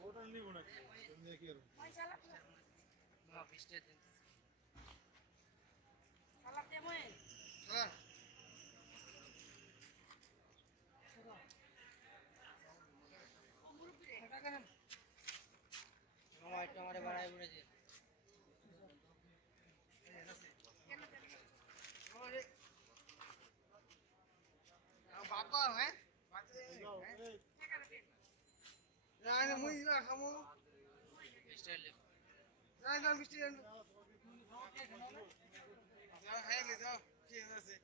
ওটা নিব না কি আর মা বৃষ্টি দিন সালাদ দে মই আমারে বাড়াই পড়েছে বাবা হ্যাঁ না না মুই না খামু মিস্টার না না মিষ্টি না হ্যাঁ লে দাও কি আছে